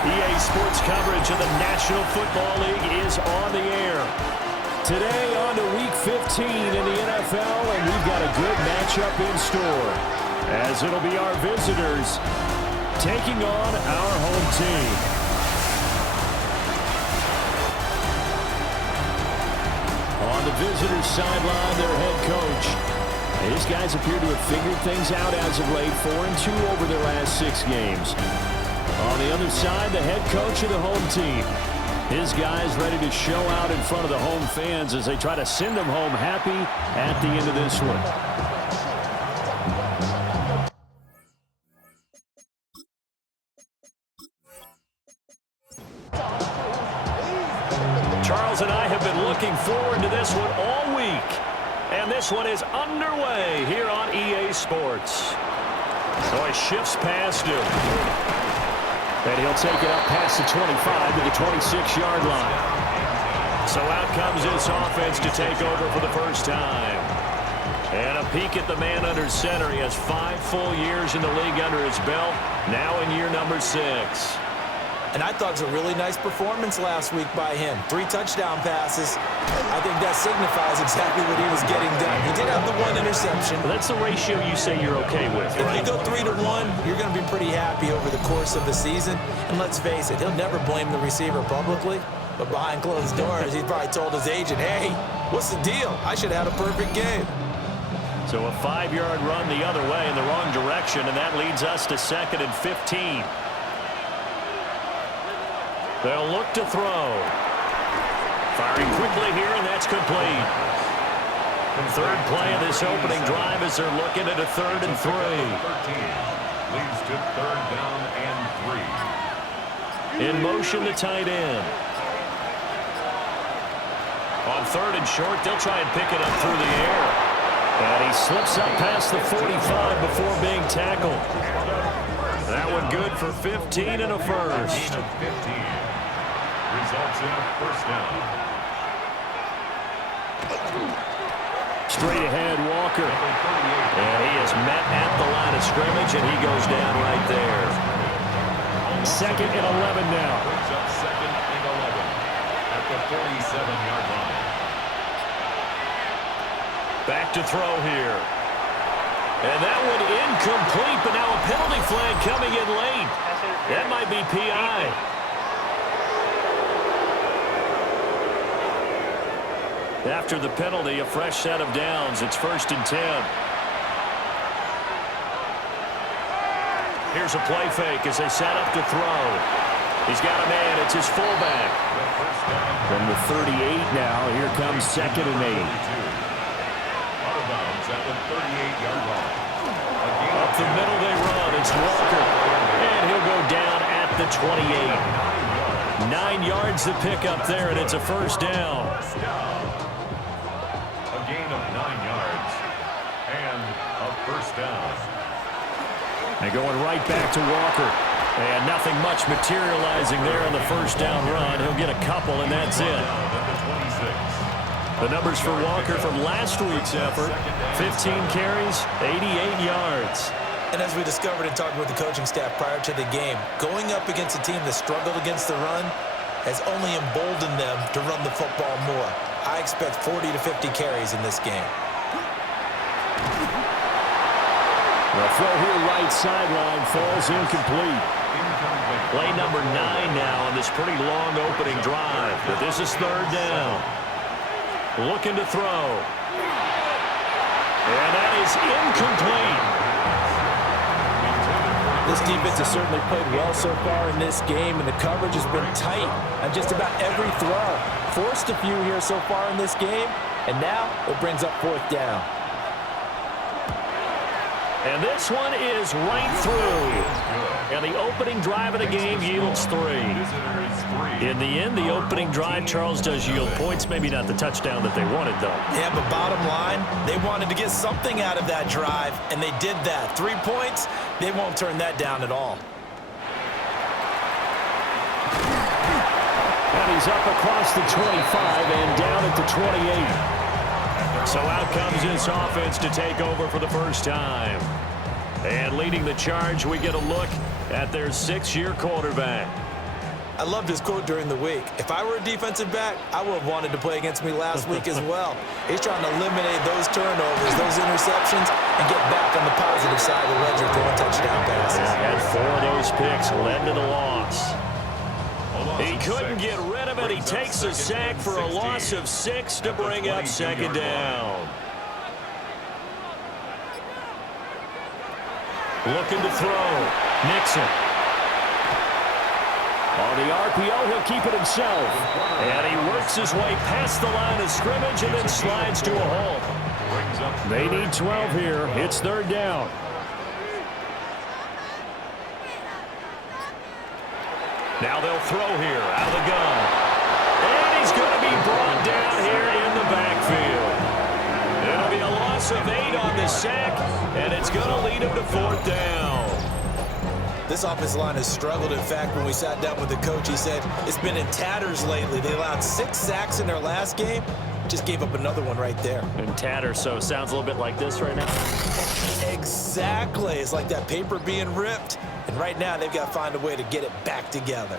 EA Sports coverage of the National Football League is on the air. Today on to Week 15 in the NFL, and we've got a good matchup in store, as it'll be our visitors taking on our home team. On the visitors' sideline, their head coach. His guys appear to have figured things out as of late, 4-2 over their last 6 games. On the other side, the head coach of the home team. His guys ready to show out in front of the home fans as they try to send them home happy at the end of this one. Charles and I have been looking forward to this one all week. And this one is underway here on EA Sports. So he shifts past him. And he'll take it up past the 25 to the 26-yard line. So out comes this offense to take over for the first time. And a peek at the man under center. He has 5 full years in the league under his belt, now in year number 6. And I thought it was a really nice performance last week by him. 3 touchdown passes. I think that signifies exactly what he was getting done. He did have the 1 interception. That's the ratio you say you're okay with, right? If you go 3-1, you're going to be pretty happy over the course of the season. And let's face it, he'll never blame the receiver publicly. But behind closed doors, he probably told his agent, hey, what's the deal? I should have had a perfect game. So a 5-yard run the other way in the wrong direction, and that leads us to 2nd and 15. They'll look to throw. Firing quickly here, and that's complete. Third play of this opening drive as they're looking at a 3rd and 3. Leads to 3rd down and 3. In motion, the tight end. On 3rd and short, they'll try and pick it up through the air. And he slips up past the 45 before being tackled. That one good for 15 and a first. Results in a first down. Straight ahead, Walker. And he is met at the line of scrimmage, and he goes down right there. 2nd and 11 now. Brings up 2nd and 11 at the 47-yard line. Back to throw here. And that one incomplete, but now a penalty flag coming in late. That might be PI. After the penalty, a fresh set of downs. It's 1st and 10. Here's a play fake as they set up to throw. He's got a man. It's his fullback. From the 38 now, here comes 2nd and 8. Out of bounds at the 38-yard line. Up the middle they run. It's Walker. And he'll go down at the 28. 9 yards to pick up there, and it's a first down. Gain of 9 yards and a first down. And going right back to Walker. And nothing much materializing there on the first down run. He'll get a couple, and that's it. The numbers for Walker from last week's effort: 15 carries, 88 yards. And as we discovered in talking with the coaching staff prior to the game, going up against a team that struggled against the run has only emboldened them to run the football more. I expect 40 to 50 carries in this game. The throw here right sideline falls incomplete. Play number 9 now on this pretty long opening drive. But this is 3rd down. Looking to throw. And that is incomplete. This defense has certainly played well so far in this game, and the coverage has been tight on just about every throw. Forced a few here so far in this game, and now it brings up 4th down. And this one is right through. And the opening drive of the game yields 3. In the end, the opening drive, Charles, does yield points. Maybe not the touchdown that they wanted, though. Yeah, but bottom line, they wanted to get something out of that drive, and they did that. 3 points, they won't turn that down at all. And he's up across the 25 and down at the 28. So out comes this offense to take over for the first time. And leading the charge, we get a look at their 6-year quarterback. I loved his quote during the week. If I were a defensive back, I would have wanted to play against me last week as well. He's trying to eliminate those turnovers, those interceptions, and get back on the positive side of the ledger, throwing touchdown passes. And 4 of those picks led to the loss. He couldn't get rid of it. He takes a sack for a loss of 6 to bring up second down. Looking to throw. Nixon. On the RPO, he'll keep it himself. And he works his way past the line of scrimmage and then slides to a halt. They need 12 here. It's third down. Now they'll throw here out of the gun. And he's going to be brought down here in the backfield. It'll be a loss of 8 on the sack, and it's going to lead him to fourth down. This offensive line has struggled. In fact, when we sat down with the coach, he said it's been in tatters lately. They allowed 6 sacks in their last game. Just gave up another one right there. In tatters, so it sounds a little bit like this right now. Exactly. It's like that paper being ripped. And right now, they've got to find a way to get it back together.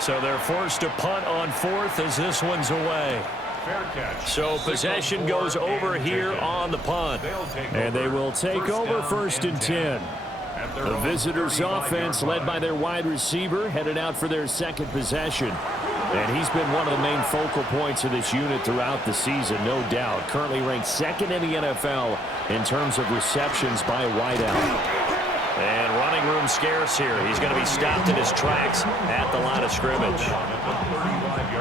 So they're forced to punt on fourth as this one's away. So possession goes over here on the punt. And they will take over first and 10. The visitors' offense, led by their wide receiver, headed out for their second possession. And he's been one of the main focal points of this unit throughout the season, no doubt. Currently ranked second in the NFL in terms of receptions by wideout. And running room scarce here. He's going to be stopped in his tracks at the line of scrimmage.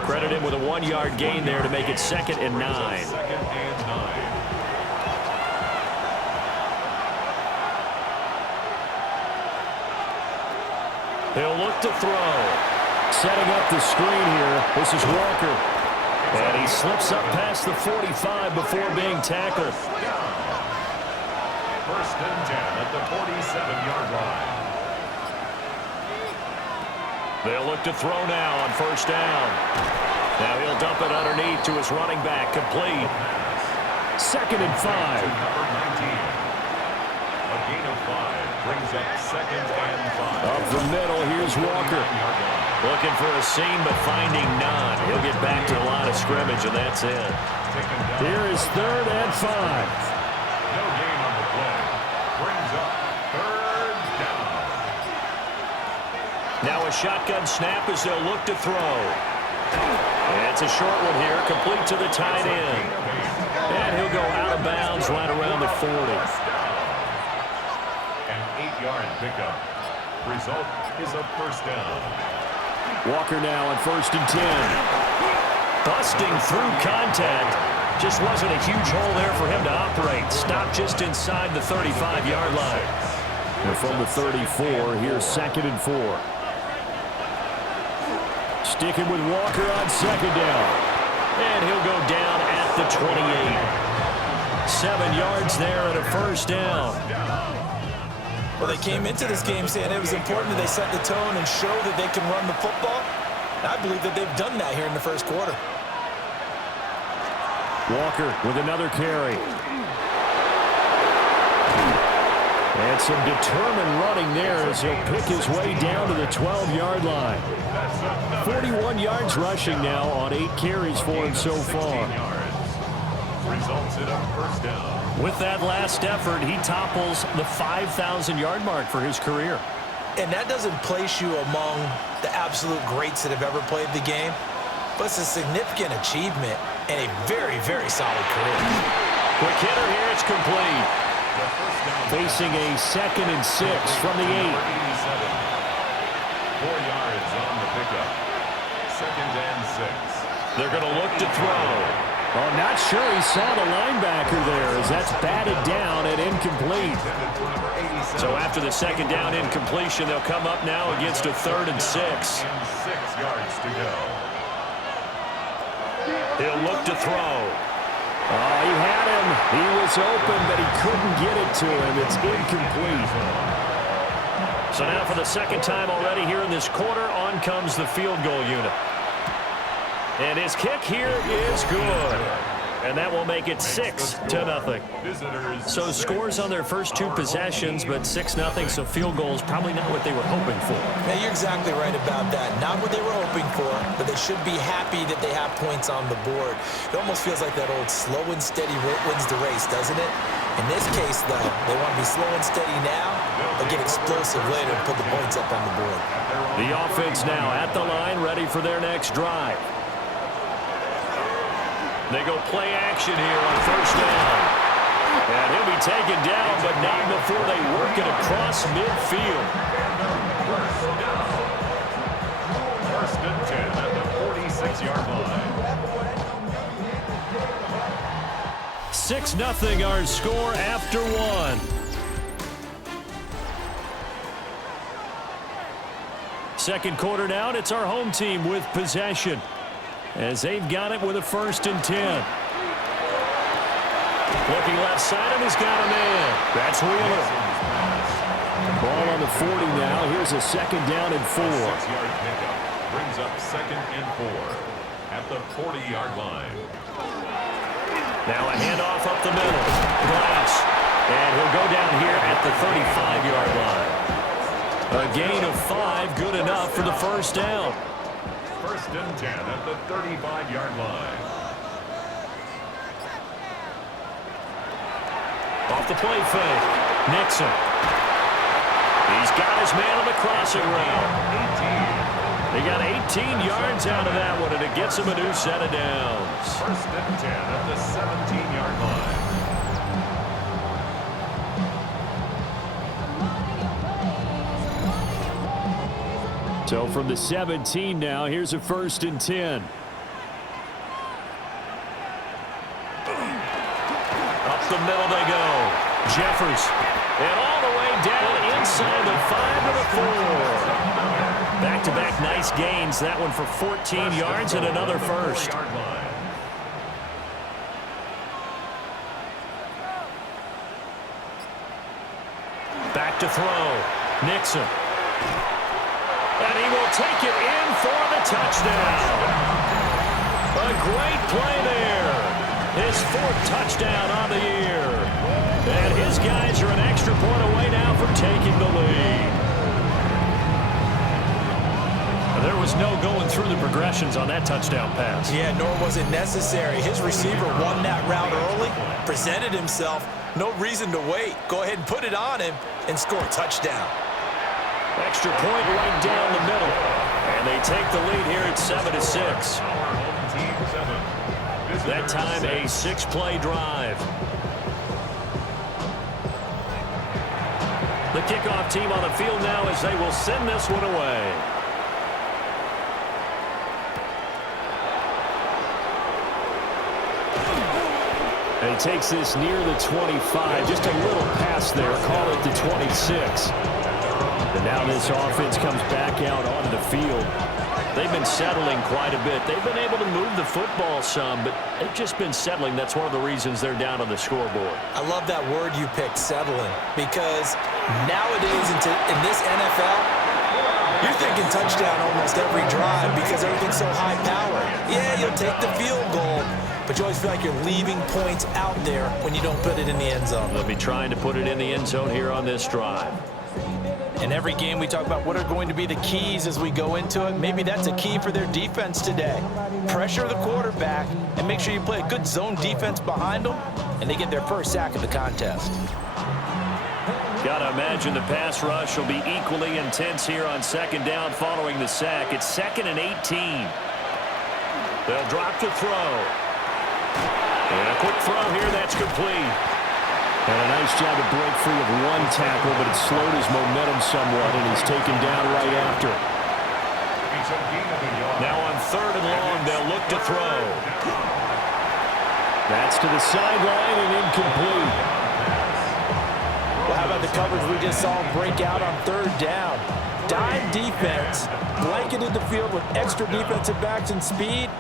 Credit him with a 1-yard gain there to make it 2nd and 9. He'll look to throw. Setting up the screen here. This is Walker. And he slips up past the 45 before being tackled. First and 10 at the 47-yard line. They'll look to throw now on first down. Now he'll dump it underneath to his running back, complete. 2nd and 5. Number 19. A gain of 5 brings up 2nd and 5. Up the middle, here's Walker. Looking for a seam, but finding none. He'll get back to the line of scrimmage, and that's it. Here is 3rd and 5. No gain on the play. Brings up 3rd down. Now a shotgun snap as they'll look to throw. And it's a short one here, complete to the tight end. And he'll go out of bounds right around the 40. An 8-yard pickup. Result is a first down. Walker now on 1st and 10. Busting through contact. Just wasn't a huge hole there for him to operate. Stopped just inside the 35-yard line. And from the 34, here's 2nd and 4. Sticking with Walker on 2nd down. And he'll go down at the 28. 7 yards there and a first down. Well, they came into this game saying it was important that they set the tone and show that they can run the football. And I believe that they've done that here in the first quarter. Walker with another carry. And some determined running there as he'll pick his way down to the 12-yard line. 41 yards rushing now on 8 carries for him so far. Results in a first down. With that last effort, he topples the 5,000-yard mark for his career. And that doesn't place you among the absolute greats that have ever played the game, but it's a significant achievement and a very, very solid career. Quick hitter here, it's complete. Facing a 2nd and 6 from the 8. 4 yards on the pickup. 2nd and 6. They're going to look to throw. Oh, not sure he saw the linebacker there as that's batted down and incomplete. So after the 2nd down incompletion, they'll come up now against a 3rd and 6. 6 yards to go. He'll look to throw. Oh, he had him. He was open, but he couldn't get it to him. It's incomplete. So now for the 2nd time already here in this quarter, on comes the field goal unit. And his kick here is good. And that will make it 6-0. So scores on their first two possessions, but 6-0, so field goals probably not what they were hoping for. Yeah, you're exactly right about that. Not what they were hoping for, but they should be happy that they have points on the board. It almost feels like that old slow and steady wins the race, doesn't it? In this case, though, they want to be slow and steady now, but get explosive later and put the points up on the board. The offense now at the line, ready for their next drive. They go play action here on first down. And he'll be taken down, but not before they work it across midfield. First and 10 at the 46-yard line. 6-0 our score after one. Second quarter down, it's our home team with possession, as they've got it with a 1st and 10. Looking left side, and he's got a man. That's Wheeler. Ball on the 40 now. Here's a 2nd down and 4. 6-yard pickup brings up 2nd and 4 at the 40-yard line. Now a handoff up the middle. Glass. And he'll go down here at the 35-yard line. A gain of 5, good enough for the first down. 1st and 10 at the 35-yard line. Off the play fake. Nixon. He's got his man on the crossing route. 18. They got 18 yards out of that one, and it gets him a new set of downs. 1st and 10 at the 17-yard line. So from the 17 now, here's a 1st and 10. Up the middle they go. Jeffers. And all the way down inside the 5 to the 4. Back-to-back nice gains. That one for 14 yards and another first. Back to throw. Nixon. And he will take it in for the touchdown. A great play there. His 4th touchdown on the year. And his guys are an extra point away now from taking the lead. There was no going through the progressions on that touchdown pass. Yeah, nor was it necessary. His receiver won that route early, presented himself. No reason to wait. Go ahead and put it on him and score a touchdown. Extra point right down the middle. And they take the lead here at 7-6. That time a 6-play drive. The kickoff team on the field now as they will send this one away. And he takes this near the 25, just a little pass there, call it the 26. And now this offense comes back out onto the field. They've been settling quite a bit. They've been able to move the football some, but they've just been settling. That's one of the reasons they're down on the scoreboard. I love that word you picked, settling, because nowadays in this NFL, you're thinking touchdown almost every drive because everything's so high power. Yeah, you'll take the field goal, but you always feel like you're leaving points out there when you don't put it in the end zone. They'll be trying to put it in the end zone here on this drive. In every game, we talk about what are going to be the keys as we go into it. Maybe that's a key for their defense today. Pressure the quarterback and make sure you play a good zone defense behind them, and they get their first sack of the contest. Got to imagine the pass rush will be equally intense here on 2nd down following the sack. It's 2nd and 18. They'll drop to throw. And a quick throw here, that's complete. And a nice job to break free of one tackle, but it slowed his momentum somewhat, and he's taken down right after. Now on 3rd and long, they'll look to throw. That's to the sideline and incomplete. Well, how about the coverage we just saw break out on 3rd down? Dime defense, blanketed the field with extra defensive backs and speed,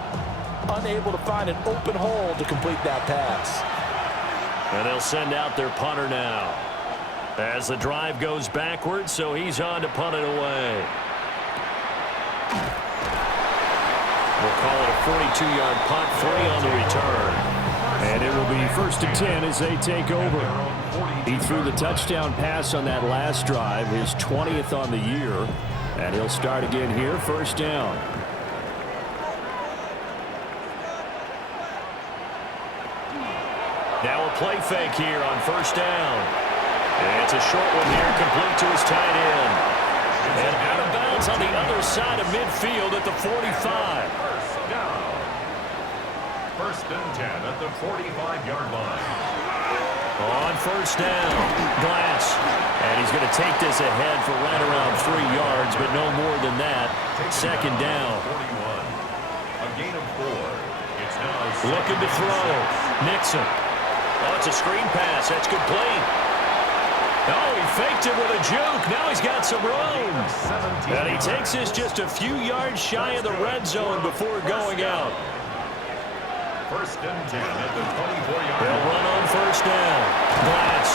unable to find an open hole to complete that pass. And they'll send out their punter now as the drive goes backwards, so he's on to punt it away. We'll call it a 42-yard punt, 3 on the return. And it will be 1st and 10 as they take over. He threw the touchdown pass on that last drive, his 20th on the year. And he'll start again here, 1st down. Now a play fake here on 1st down. And it's a short one here, complete to his tight end. And out of bounds on the other side of midfield at the 45. 1st and 10 at the 45-yard line. On 1st down, Glass. And he's going to take this ahead for right around 3 yards, but no more than that. 2nd down. 41. A gain of 4. It's now looking to throw. Nixon. Oh, it's a screen pass. That's complete. Oh, he faked it with a juke. Now he's got some room. And he takes this just a few yards shy of the red zone before going out. 1st and 10 at the 24-yard line. They'll run on 1st down. Glass.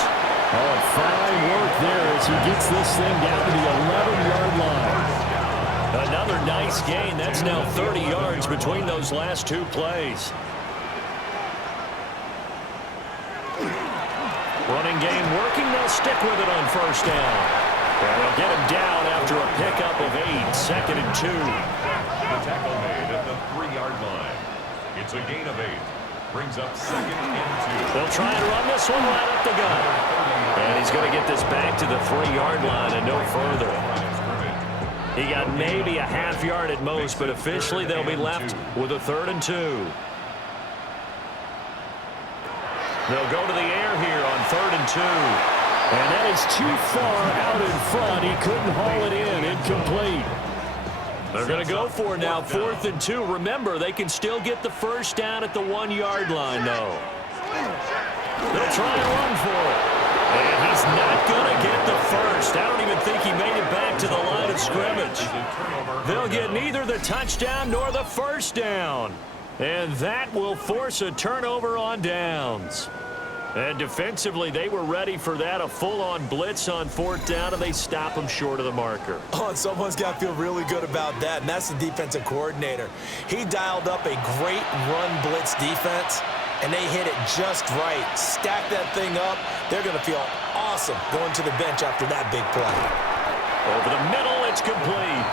Oh, fine work there as he gets this thing down to the 11-yard line. Another nice gain. That's now 30 yards between those last 2 plays. Running game working. They'll stick with it on 1st down. And they'll get him down after a pickup of 8. 2nd and 2. The tackle made at the 3-yard line. It's a gain of 8. Brings up 2nd and 2. They'll try and run this one right up the gut. And he's going to get this back to the 3-yard line and no further. He got maybe a half yard at most, but officially they'll be left with a 3rd and 2. They'll go to the air here on 3rd and 2. And that is too far out in front. He couldn't haul it in. Incomplete. They're going to go for it now, 4th and 2. Remember, they can still get the 1st down at the 1-yard line, though. They'll try and run for it. And he's not going to get the 1st. I don't even think he made it back to the line of scrimmage. They'll get neither the touchdown nor the 1st down. And that will force a turnover on downs. And defensively, they were ready for that, a full-on blitz on 4th down, and they stop him short of the marker. Oh, and someone's got to feel really good about that, and that's the defensive coordinator. He dialed up a great run blitz defense, and they hit it just right. Stack that thing up. They're going to feel awesome going to the bench after that big play. Over the middle, it's complete.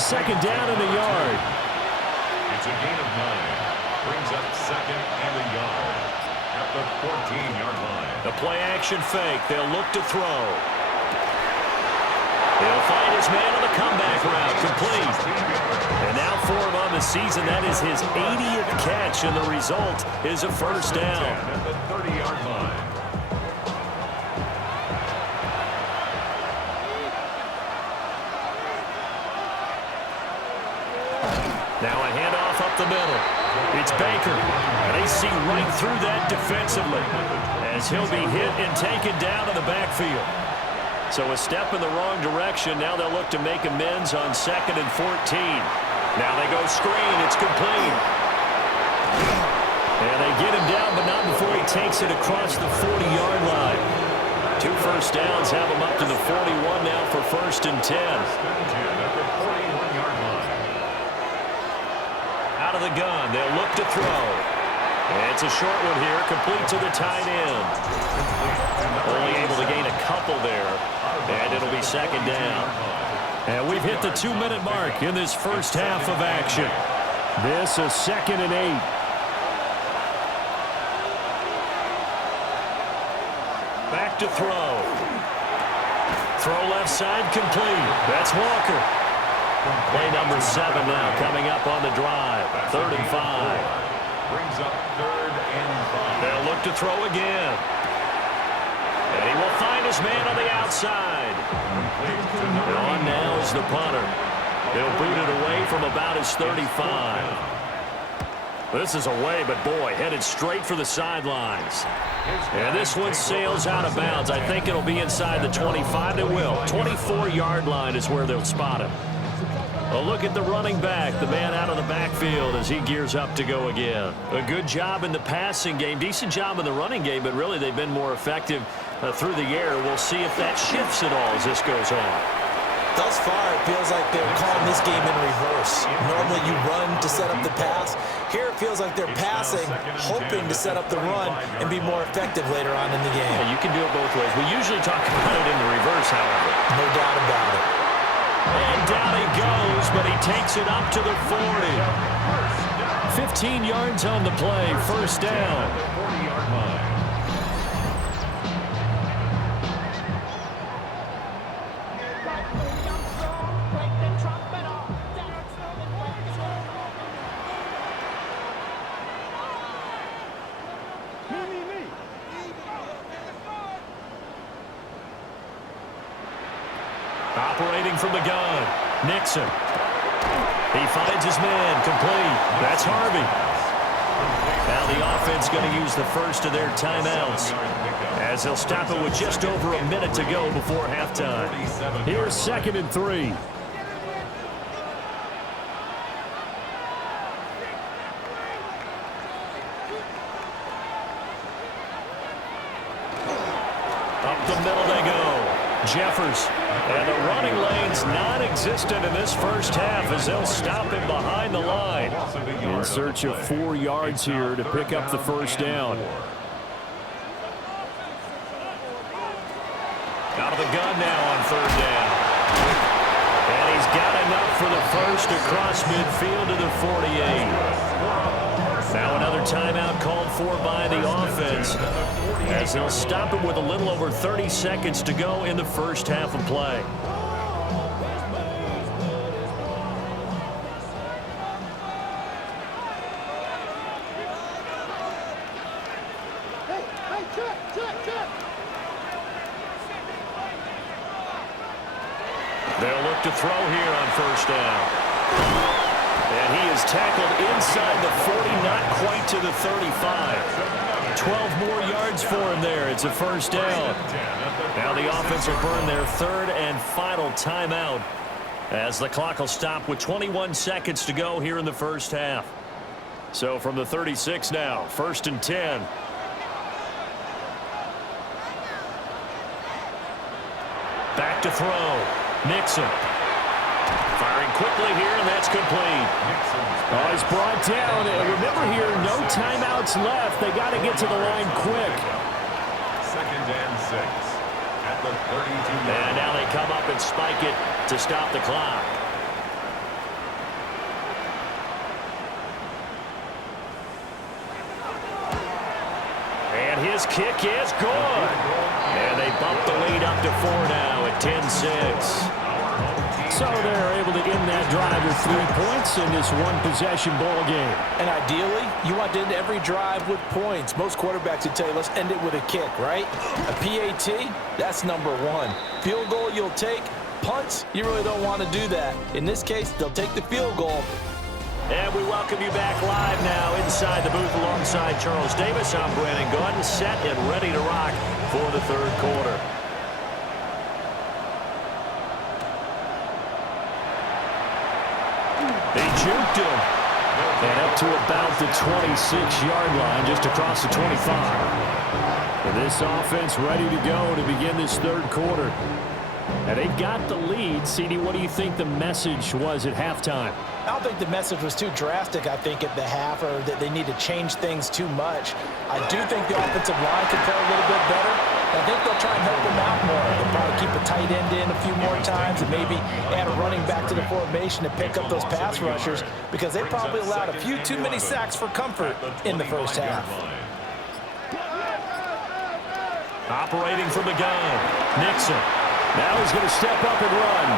2nd down in the yard. It's a gain of 9. Brings up 2nd and a yard at the 14-yard line. The play-action fake. They'll look to throw. He'll find his man on the comeback route. Complete. And now for him on the season, that is his 80th catch, and the result is a 1st down. At the 30-yard line. Now a handoff up the middle. It's Baker. And they see right through that defensively as he'll be hit and taken down in the backfield. So a step in the wrong direction. Now they'll look to make amends on 2nd and 14. Now they go screen. It's complete. And they get him down, but not before he takes it across the 40-yard line. 2 1st downs have him up to the 41 now for 1st and 10. Out of the gun, they'll look to throw. And it's a short one here, complete to the tight end. Only able to gain a couple there, and it'll be 2nd down. And we've hit the 2-minute mark in this first half of action. This is 2nd and 8. Back to throw. Throw left side, complete. That's Walker. Play number 7 now coming up on the drive. 3rd and 5. Brings up 3rd and 5. They'll look to throw again. And he will find his man on the outside. And on now is the punter. He'll boot it away from about his 35. This is away, but boy, headed straight for the sidelines. And this one sails out of bounds. I think it'll be inside the 25. It will. 24-yard line is where they'll spot it. A look at the running back, the man out of the backfield as he gears up to go again. A good job in the passing game, decent job in the running game, but really they've been more effective through the air. We'll see if that shifts at all as this goes on. Thus far, it feels like they're calling this game in reverse. Normally you run to set up the pass. Here it feels like they're passing, hoping to set up the run and be more effective later on in the game. Yeah, you can do it both ways. We usually talk about it in the reverse, however. No doubt about it. And down he goes, but he takes it up to the 40. 15 yards on the play, first down. 40-yard line. Operating from the gun, Nixon. He finds his man, complete. That's Harvey. Now the offense going to use the first of their timeouts, as they'll stop it with just over a minute to go before halftime. Here's 2nd and 3. Up the middle they go. Jeffers. And the running lane's non-existent in this first half as they'll stop him behind the line. In search of 4 yards here to pick up the first down. Out of the gun now on 3rd down. And he's got enough for the first across midfield to the 48. Now another timeout called for by the offense, as they'll stop it with a little over 30 seconds to go in the first half of play. They'll look to throw here on 1st down. And he is tackled inside the 40, not quite to the 35. 12 more yards for him there. It's a first down. Now the offense will burn their 3rd and final timeout, as the clock will stop with 21 seconds to go here in the first half. So from the 36 now, 1st and 10. Back to throw. Nixon. Firing quickly here, and that's complete. Oh, he's brought down. Remember here, no timeouts left. They got to get to the line quick. 2nd and 6 at the 32. And now they come up and spike it to stop the clock. And his kick is good. And they bump the lead up to 4 now at 10-6. So they're able to end that drive with 3 points in this one-possession ball game. And ideally, you want to end every drive with points. Most quarterbacks would tell you, let's end it with a kick, right? A PAT, that's number 1. Field goal you'll take. Punts, you really don't want to do that. In this case, they'll take the field goal. And we welcome you back live now inside the booth alongside Charles Davis. I'm Brandon Gordon, set and ready to rock for the 3rd quarter. They juked him. And up to about the 26-yard line, just across the 25. And this offense ready to go to begin this 3rd quarter. And they've got the lead. CD, what do you think the message was at halftime? I don't think the message was too drastic, I think, at the half, or that they need to change things too much. I do think the offensive line could play a little bit better. I think they'll try and help them out more. They'll probably keep a tight end in a few more times and maybe add a running back to the formation to pick up those pass rushers, because they probably allowed a few too many sacks for comfort in the first half. Operating from the gun, Nixon. Now he's going to step up and run.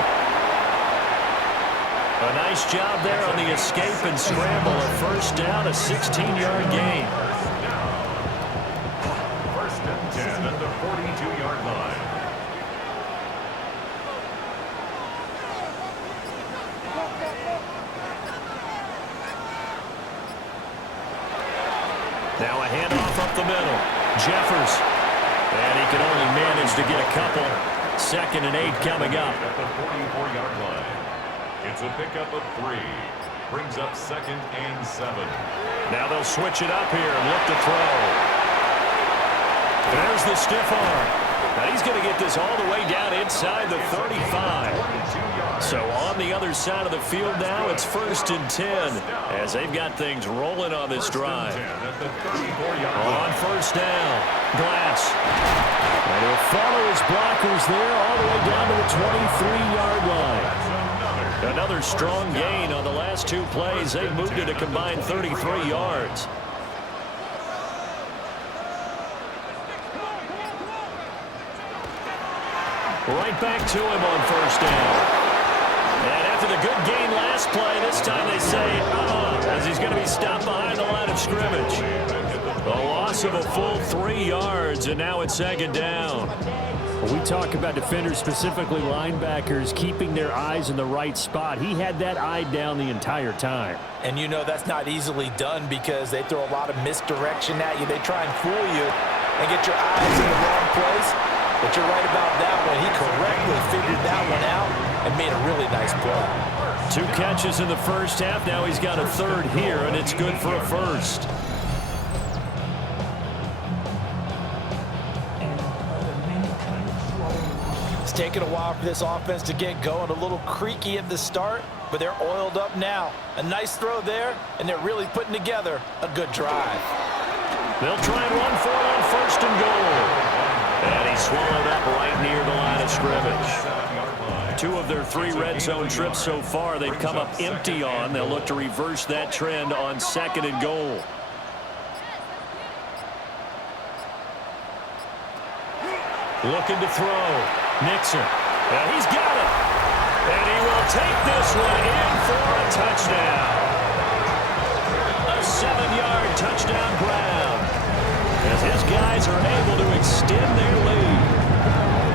A nice job there on the escape and scramble. A first down, a 16-yard gain. 1st and 10 at the 42-yard line. Now a handoff up the middle. Jeffers. And he can only manage to get a couple. 2nd and 8 coming up. At the 44-yard line. It's a pickup of 3. Brings up 2nd and 7. Now they'll switch it up here and look to throw. There's the stiff arm. And he's going to get this all the way down inside the 35. So on the other side of the field now, it's 1st and 10 as they've got things rolling on this drive. On 1st down, Glass. And he'll follow his blockers there all the way down to the 23-yard line. Another strong gain on the last 2 plays. They've moved it a combined 33 yards. Right back to him on 1st down. And after the good gain last play, this time they say, as he's going to be stopped behind the line of scrimmage. A loss of a full 3 yards, and now it's 2nd down. We talk about defenders, specifically linebackers, keeping their eyes in the right spot. He had that eye down the entire time. And you know that's not easily done because they throw a lot of misdirection at you. They try and fool you and get your eyes in the wrong place. But you're right about that one. He correctly figured that one out and made a really nice play. 2 catches in the first half. Now he's got a 3rd here, and it's good for a 1st. It's taken a while for this offense to get going. A little creaky at the start, but they're oiled up now. A nice throw there, and they're really putting together a good drive. They'll try and run for it on 1st and goal. And he's swallowed up right near the line of scrimmage. 2 of their 3 red zone trips so far they've come up empty on. They'll look to reverse that trend on 2nd and goal. Looking to throw. Nixon. And he's got it. And he will take this one in for a touchdown. A 7-yard touchdown grab, as his guys are able to extend their lead.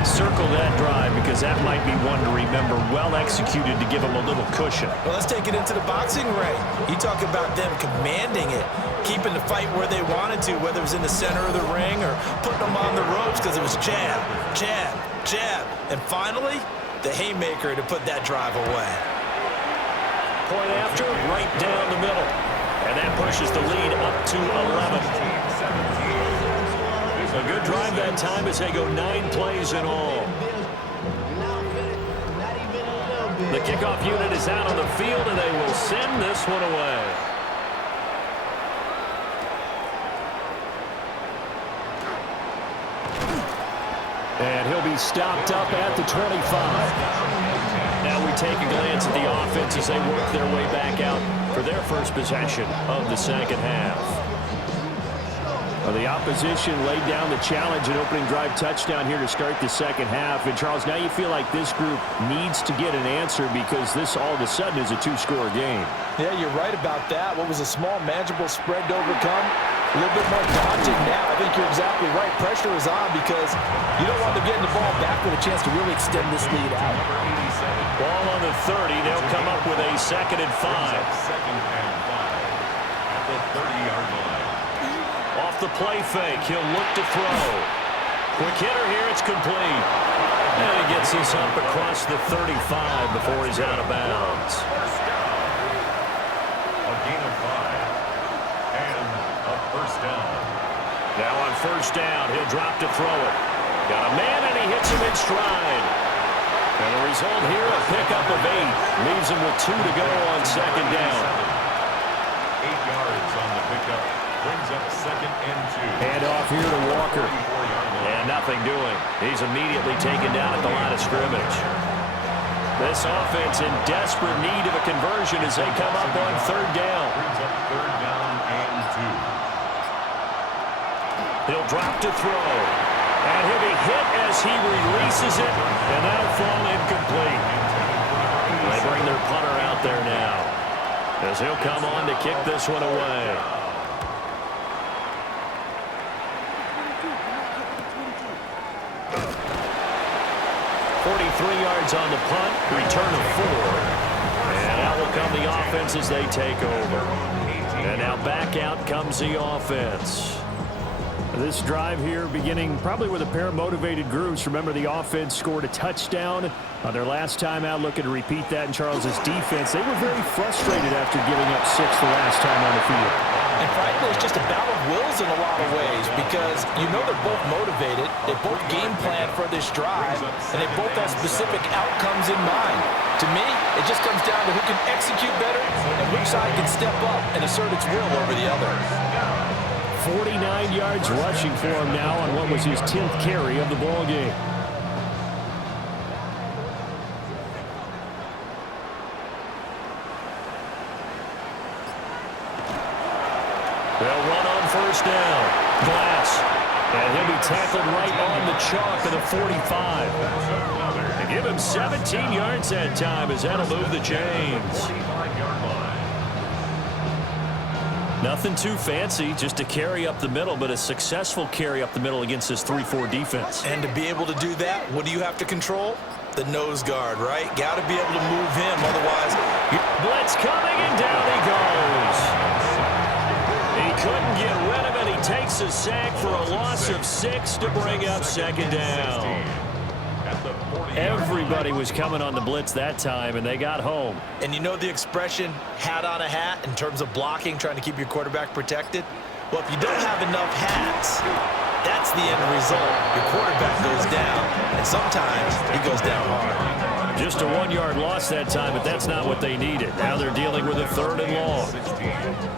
Circle that drive because that might be one to remember. Well executed to give them a little cushion. Well, let's take it into the boxing ring. You talk about them commanding it, keeping the fight where they wanted to, whether it was in the center of the ring or putting them on the ropes because it was jab, jab, jab. And finally, the haymaker to put that drive away. Point after, right down the middle. And that pushes the lead up to 11. A good drive that time as they go 9 plays in all. The kickoff unit is out on the field, and they will send this one away. And he'll be stopped up at the 25. Now we take a glance at the offense as they work their way back out for their first possession of the second half. Well, the opposition laid down the challenge and opening drive touchdown here to start the second half. And, Charles, now you feel like this group needs to get an answer because this all of a sudden is a 2-score game. Yeah, you're right about that. What was a small, manageable spread to overcome, a little bit more daunting now. I think you're exactly right. Pressure is on because you don't want them getting the ball back with a chance to really extend this lead out. Ball on the 30. They'll come up with a 2nd and 5. Second and 5 at the 30-yard line. Off the play fake, he'll look to throw. Quick hitter here, it's complete. And he gets this up across the 35 before he's out of bounds. A gain of 5. And a 1st down. Now on 1st down, he'll drop to throw it. Got a man, and he hits him in stride. And the result here, a pickup of 8. Leaves him with 2 to go on 2nd down. 8 yards on the pickup. Brings up 2nd and 2. Hand off here to Walker. And nothing doing. He's immediately taken down at the line of scrimmage. This offense in desperate need of a conversion as they come up on 3rd down. Brings up 3rd down and 2. He'll drop to throw. And he'll be hit as he releases it. And that'll fall incomplete. They bring their punter out there now, as he'll come on to kick this one away. 43 yards on the punt, return of 4. And out will come the offense as they take over. And now back out comes the offense. This drive here beginning probably with a pair of motivated groups. Remember, the offense scored a touchdown on their last time out, looking to repeat that in Charles's defense. They were very frustrated after giving up 6 the last time on the field. And frankly, it's just a battle of wills in a lot of ways because you know they're both motivated, they both game plan for this drive, and they both have specific outcomes in mind. To me, it just comes down to who can execute better and which side can step up and assert its will over the other. 49 yards rushing for him now on what was his 10th carry of the ball game. They'll run on first down. Glass. And he'll be tackled right on the chalk of the 45. And give him 17 yards that time as that'll move the chains. Nothing too fancy, just a carry up the middle, but a successful carry up the middle against this 3-4 defense. And to be able to do that, what do you have to control? The nose guard, right? Got to be able to move him, otherwise... Blitz coming, and down he goes. He couldn't get rid of it. He takes a sack for a loss of 6 to bring up second down. Everybody was coming on the blitz that time, and they got home. And you know the expression, hat on a hat, in terms of blocking, trying to keep your quarterback protected? Well, if you don't have enough hats, that's the end result. Your quarterback goes down, and sometimes he goes down hard. Just a 1-yard loss that time, but that's not what they needed. Now they're dealing with a 3rd and long.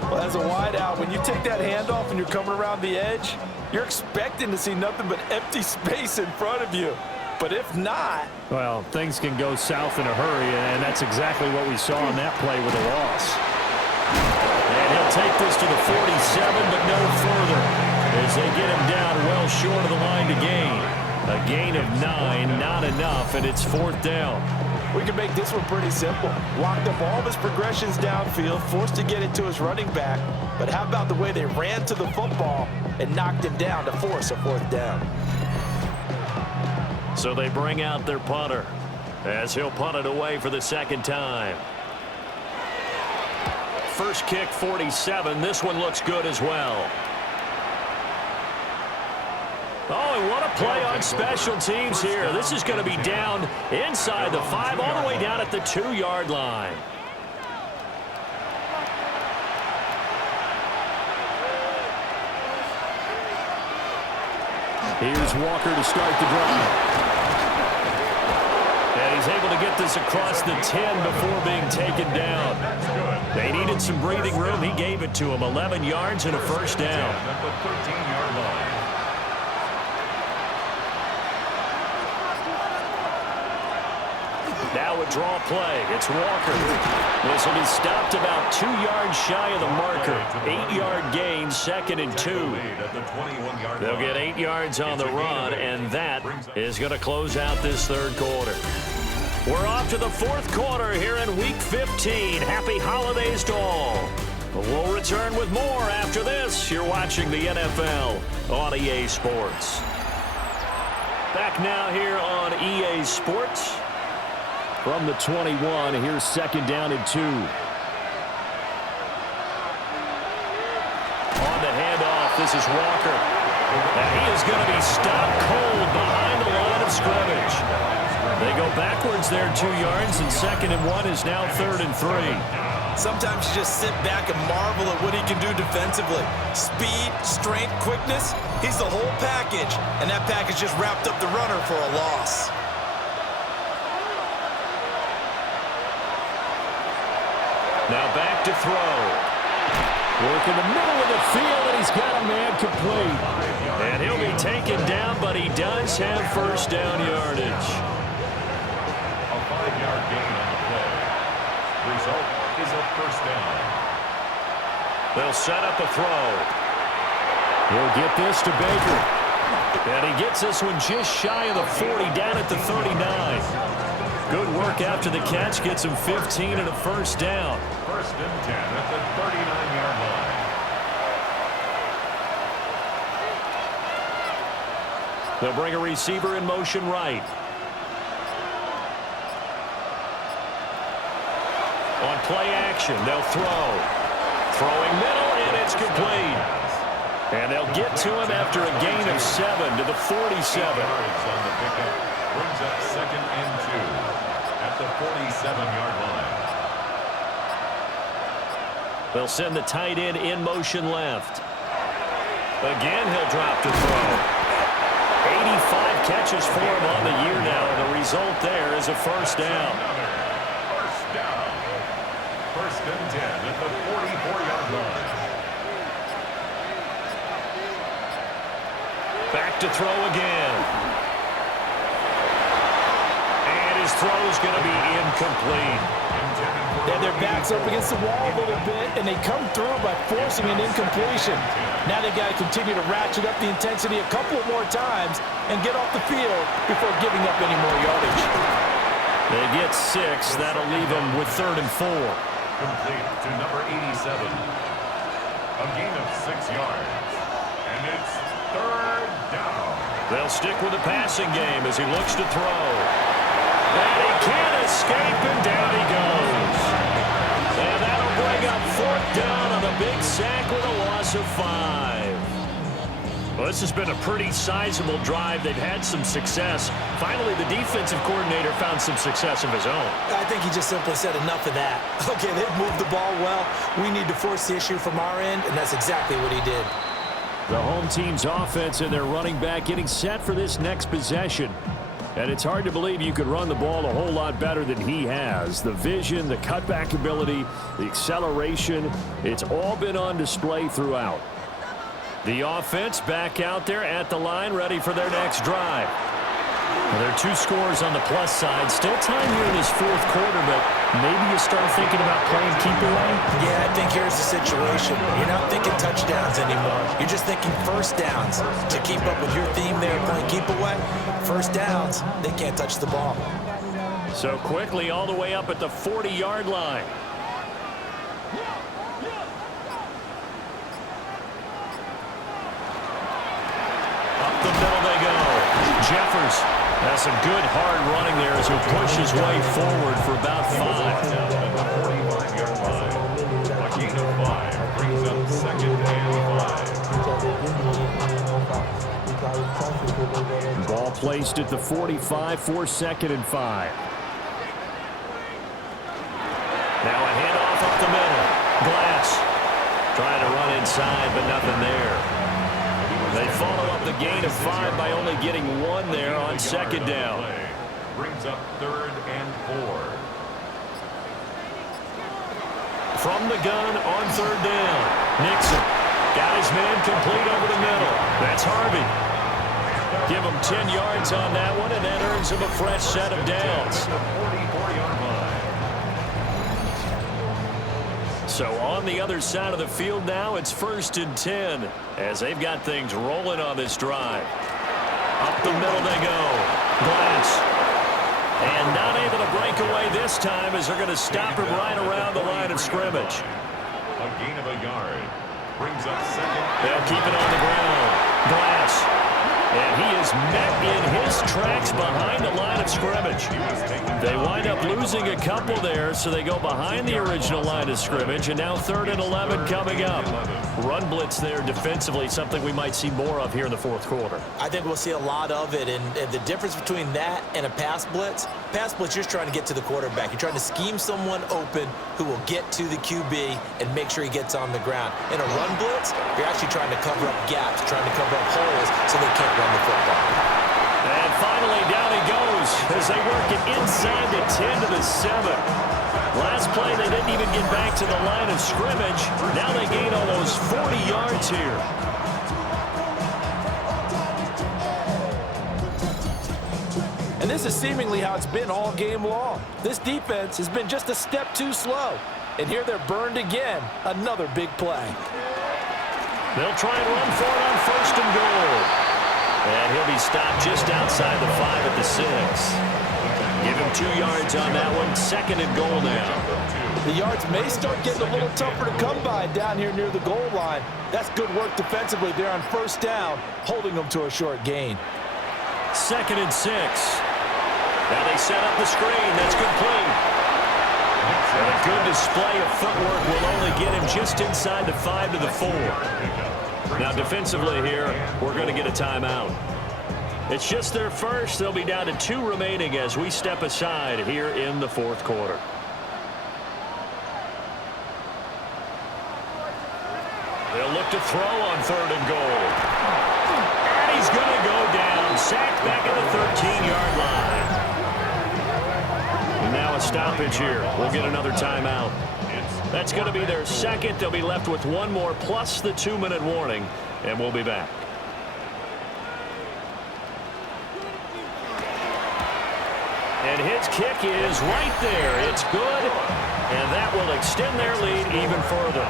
Well, as a wideout, when you take that handoff and you're coming around the edge, you're expecting to see nothing but empty space in front of you. But if not... Well, things can go south in a hurry, and that's exactly what we saw on that play with a loss. And he'll take this to the 47, but no further, as they get him down well short of the line to gain. A gain of 9, not enough, and it's 4th down. We can make this one pretty simple. Locked up all of his progressions downfield, forced to get it to his running back. But how about the way they ran to the football and knocked him down to force a 4th down? So they bring out their punter as he'll punt it away for the 2nd time. First kick, 47. This one looks good as well. Oh, and what a play on special teams here. This is going to be down inside the 5, all the way down at the 2-yard line. Here's Walker to start the drive. And he's able to get this across the 10 before being taken down. They needed some breathing room. He gave it to him. 11 yards and a first down. At the 13-yard line. Now a draw play. It's Walker. This will be stopped about 2 yards shy of the marker. 8-yard gain, 2nd and 2. They'll get 8 yards on the run, and that is going to close out this 3rd quarter. We're off to the 4th quarter here in Week 15. Happy holidays to all. We'll return with more after this. You're watching the NFL on EA Sports. Back now here on EA Sports. From the 21, here's 2nd down and 2. On the handoff, this is Walker. And he is going to be stopped cold behind the line of scrimmage. They go backwards there 2 yards, and 2nd and 1 is now 3rd and 3. Sometimes you just sit back and marvel at what he can do defensively. Speed, strength, quickness, he's the whole package. And that package just wrapped up the runner for a loss. Now back to throw. Work in the middle of the field, and he's got a man complete. And he'll be taken down, but he does have first down yardage. A 5-yard gain on the play. Result is a first down. They'll set up a throw. He'll get this to Baker. And he gets this one just shy of the 40, down at the 39. Good work after the catch, gets him 15 and a first down. 1st and 10 at the 39-yard line. They'll bring a receiver in motion right. On play action, they'll throw. Throwing middle, and it's complete. And they'll get to him after a gain of 7 to the 47. 8 yards on the pickup. Brings up 2nd and 2 at the 47-yard line. They'll send the tight end in motion left. Again, he'll drop to throw. 85 catches for him on the year now, and the result there is a first down. First down. First and 10 at the 44-yard line. Back to throw again. And his throw is going to be incomplete. And their backs up against the wall a little bit, and they come through by forcing an incompletion. Now they've got to continue to ratchet up the intensity a couple of more times and get off the field before giving up any more yardage. They get 6. That'll leave them with 3rd and 4. Complete to number 87. A gain of 6 yards. And it's 3rd down. They'll stick with the passing game as he looks to throw. And he can't escape, and down he goes. And that'll bring up 4th down on a big sack with a loss of 5. Well, this has been a pretty sizable drive. They've had some success. Finally, the defensive coordinator found some success of his own. I think he just simply said enough of that. Okay, they've moved the ball well. We need to force the issue from our end, and that's exactly what he did. The home team's offense and their running back getting set for this next possession. And it's hard to believe you could run the ball a whole lot better than he has. The vision, the cutback ability, the acceleration, it's all been on display throughout. The offense back out there at the line, ready for their next drive. Well, there are 2 scores on the plus side. Still time here in this 4th quarter, but maybe you start thinking about playing keep away? Yeah, I think here's the situation. You're not thinking touchdowns anymore. You're just thinking first downs. To keep up with your theme there, playing keep away, first downs, they can't touch the ball. So quickly all the way up at the 40-yard line. Up the middle they go. Jeffers has some good hard running there as he pushes his way forward for about 5. A gain of 5 brings up 2nd and 5. Ball placed at the 45 for 2nd and 5. Now a handoff up the middle. Glass trying to run inside, but nothing there. They follow up the gain of 5 by only getting 1 there on 2nd down. Brings up 3rd and 4. From the gun on 3rd down. Nixon got his man complete over the middle. That's Harvey. Give him 10 yards on that one, and that earns him a fresh set of downs. So on the other side of the field now, it's 1st and 10 as they've got things rolling on this drive. Up the middle they go. Glass. And not able to break away this time as they're going to stop him right around the line of scrimmage. A gain of a yard. Brings up 2nd. They'll keep it on the ground. Glass. And he is met in his tracks behind the line of scrimmage. They wind up losing a couple there, so they go behind the original line of scrimmage, and now 3rd and 11 coming up. Run blitz there defensively, something we might see more of here in the 4th quarter. I think we'll see a lot of it, and the difference between that and a pass blitz, you're just trying to get to the quarterback. You're trying to scheme someone open who will get to the QB and make sure he gets on the ground. In a run blitz, you're actually trying to cover up gaps, trying to cover up holes so they can't run the football. And finally, down he goes as they work it inside the 10 to the 7. Last play, they didn't even get back to the line of scrimmage. Now they gain almost 40 yards here. And this is seemingly how it's been all game long. This defense has been just a step too slow. And here they're burned again. Another big play. They'll try and run for it on 1st and goal. And he'll be stopped just outside the 5 at the 6. Give him 2 yards on that one. 2nd and goal now. The yards may start getting a little tougher to come by down here near the goal line. That's good work defensively there on 1st down, holding them to a short gain. 2nd and 6. Now they set up the screen. That's complete. And a good display of footwork will only get him just inside the 5 to the 4. Now defensively here, we're going to get a timeout. It's just their first. They'll be down to 2 remaining as we step aside here in the 4th quarter. They'll look to throw on 3rd and goal. And he's going to go down. Sacked back at the 13-yard line. And now a stoppage here. We'll get another timeout. That's going to be their second. They'll be left with one more plus the 2-minute warning. And we'll be back. And his kick is right there. It's good. And that will extend their lead even further.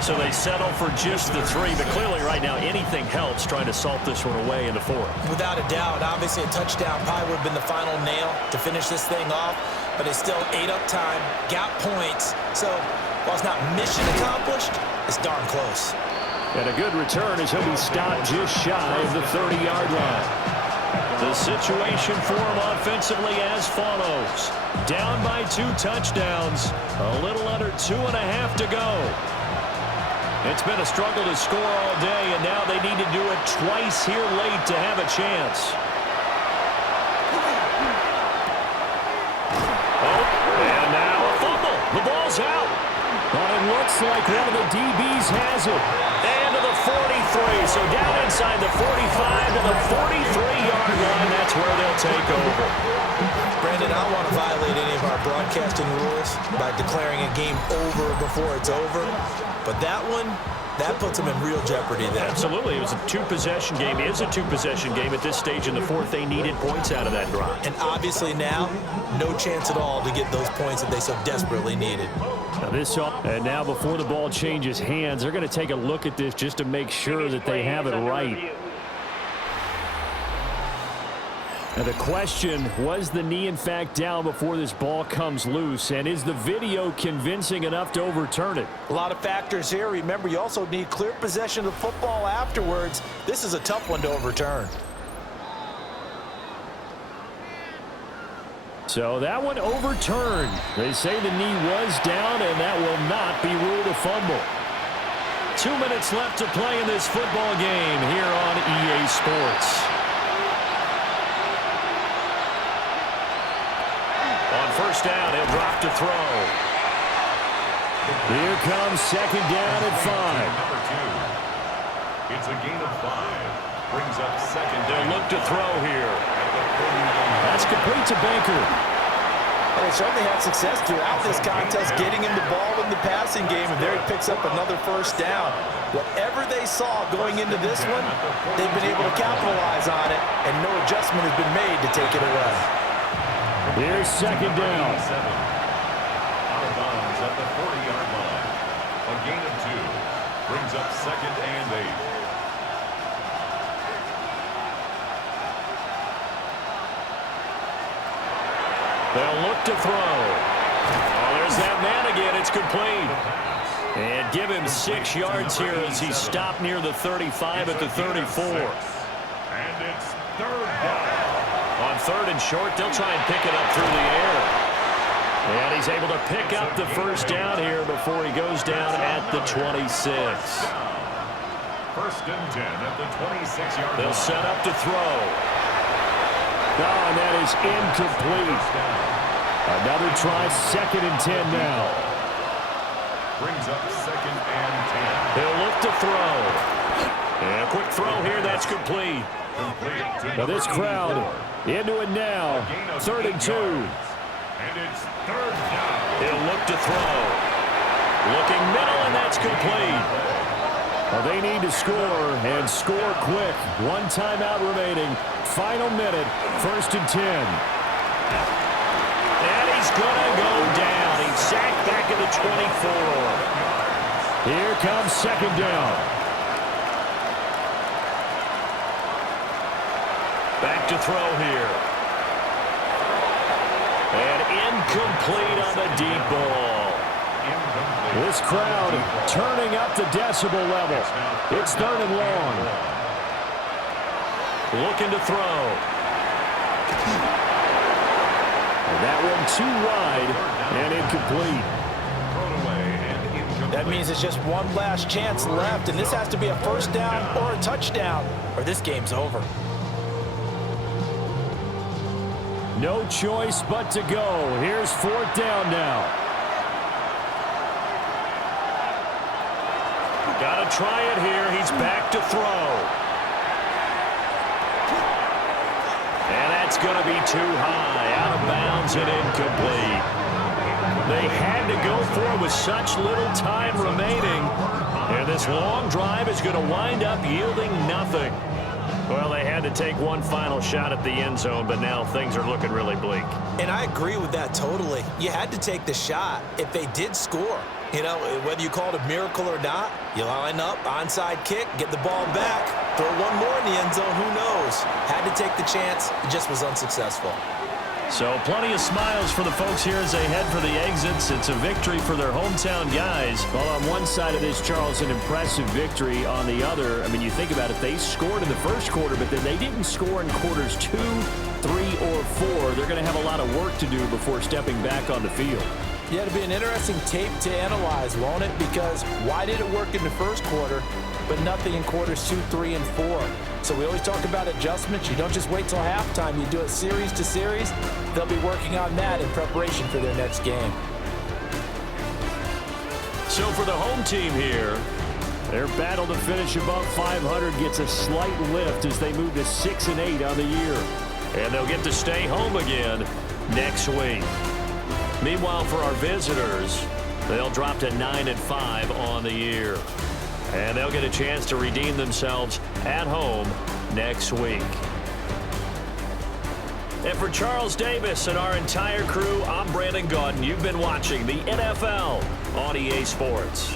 So they settle for just the 3. But clearly right now anything helps trying to salt this one away in the 4th. Without a doubt, obviously a touchdown probably would have been the final nail to finish this thing off. But it's still ate up time, got points. So while it's not mission accomplished, it's darn close. And a good return as he'll be stopped just shy of the 30-yard line. The situation for him offensively as follows. Down by 2 touchdowns. A little under 2.5 to go. It's been a struggle to score all day, and now they need to do it twice here late to have a chance. Oh, and now a fumble. The ball's out. But it looks like one of the DBs has it. And to the 43. So down inside the 45 to the 43-yard line. That's where they'll take over. Brandon, I don't want to violate any of our broadcasting rules by declaring a game over before it's over. But that one, that puts them in real jeopardy there. Absolutely. It was a 2-possession game. It is a 2-possession game at this stage in the 4th. They needed points out of that drive. And obviously now, no chance at all to get those points that they so desperately needed. And now before the ball changes hands, they're going to take a look at this just to make sure that they have it right. And the question, was the knee in fact down before this ball comes loose? And is the video convincing enough to overturn it? A lot of factors here. Remember, you also need clear possession of the football afterwards. This is a tough one to overturn. So that one overturned. They say the knee was down, and that will not be ruled a fumble. 2 minutes left to play in this football game here on EA Sports. On 1st down, he'll drop to throw. Here comes 2nd down at 5. It's a gain of 5. Brings up 2nd down. They'll look to throw here. That's complete to Baker. They certainly had success throughout this contest, getting him the ball in the passing game, and there he picks up another 1st down. Whatever they saw going into this one, they've been able to capitalize on it, and no adjustment has been made to take it away. Here's 2nd down. Out of bounds at the 40-yard line. A gain of 2. Brings up 2nd and 8. They'll look to throw. Oh, there's that man again. It's complete. And give him 6 yards here as he's stopped near the 35 at the 34. And it's 3rd down. On 3rd and short, they'll try and pick it up through the air. And he's able to pick up the 1st down here before he goes down at the 26. 1st and 10 at the 26-yard line. They'll set up to throw. Oh, and that is incomplete. Another try, 2nd and 10 now. Brings up 2nd and 10. He'll look to throw. And a quick throw here, that's complete. Now this crowd into it now. 3rd and 2. And it's 3rd down. He'll look to throw. Looking middle, and that's complete. Well, they need to score, and score quick. 1 timeout remaining. Final minute, 1st and 10. And he's going to go down. He's sacked back at the 24. Here comes 2nd down. Back to throw here. And incomplete on the deep ball. This crowd turning up the decibel level. It's 3rd and long. Looking to throw. And that one too wide and incomplete. That means it's just one last chance left, and this has to be a 1st down or a touchdown, or this game's over. No choice but to go. Here's 4th down now. Got to try it here. He's back to throw. And that's going to be too high. Out of bounds and incomplete. They had to go for it with such little time remaining. And this long drive is going to wind up yielding nothing. Well, they had to take one final shot at the end zone, but now things are looking really bleak. And I agree with that totally. You had to take the shot if they did score. You know, whether you call it a miracle or not, you line up, onside kick, get the ball back, throw one more in the end zone, who knows? Had to take the chance. It just was unsuccessful. So plenty of smiles for the folks here as they head for the exits. It's a victory for their hometown guys. Well, on one side of this, Charles, an impressive victory. On the other, I mean, you think about it, they scored in the first quarter, but then they didn't score in quarters 2, 3, or 4. They're going to have a lot of work to do before stepping back on the field. Yeah, it'll be an interesting tape to analyze, won't it? Because why did it work in the first quarter, but nothing in quarters 2, 3, and 4? So we always talk about adjustments. You don't just wait till halftime. You do it series to series. They'll be working on that in preparation for their next game. So for the home team here, their battle to finish above 500 gets a slight lift as they move to 6-8 on the year. and they'll get to stay home again next week. Meanwhile, for our visitors, they'll drop to 9-5 on the year. And they'll get a chance to redeem themselves at home next week. And for Charles Davis and our entire crew, I'm Brandon Gaudin. You've been watching the NFL on EA Sports.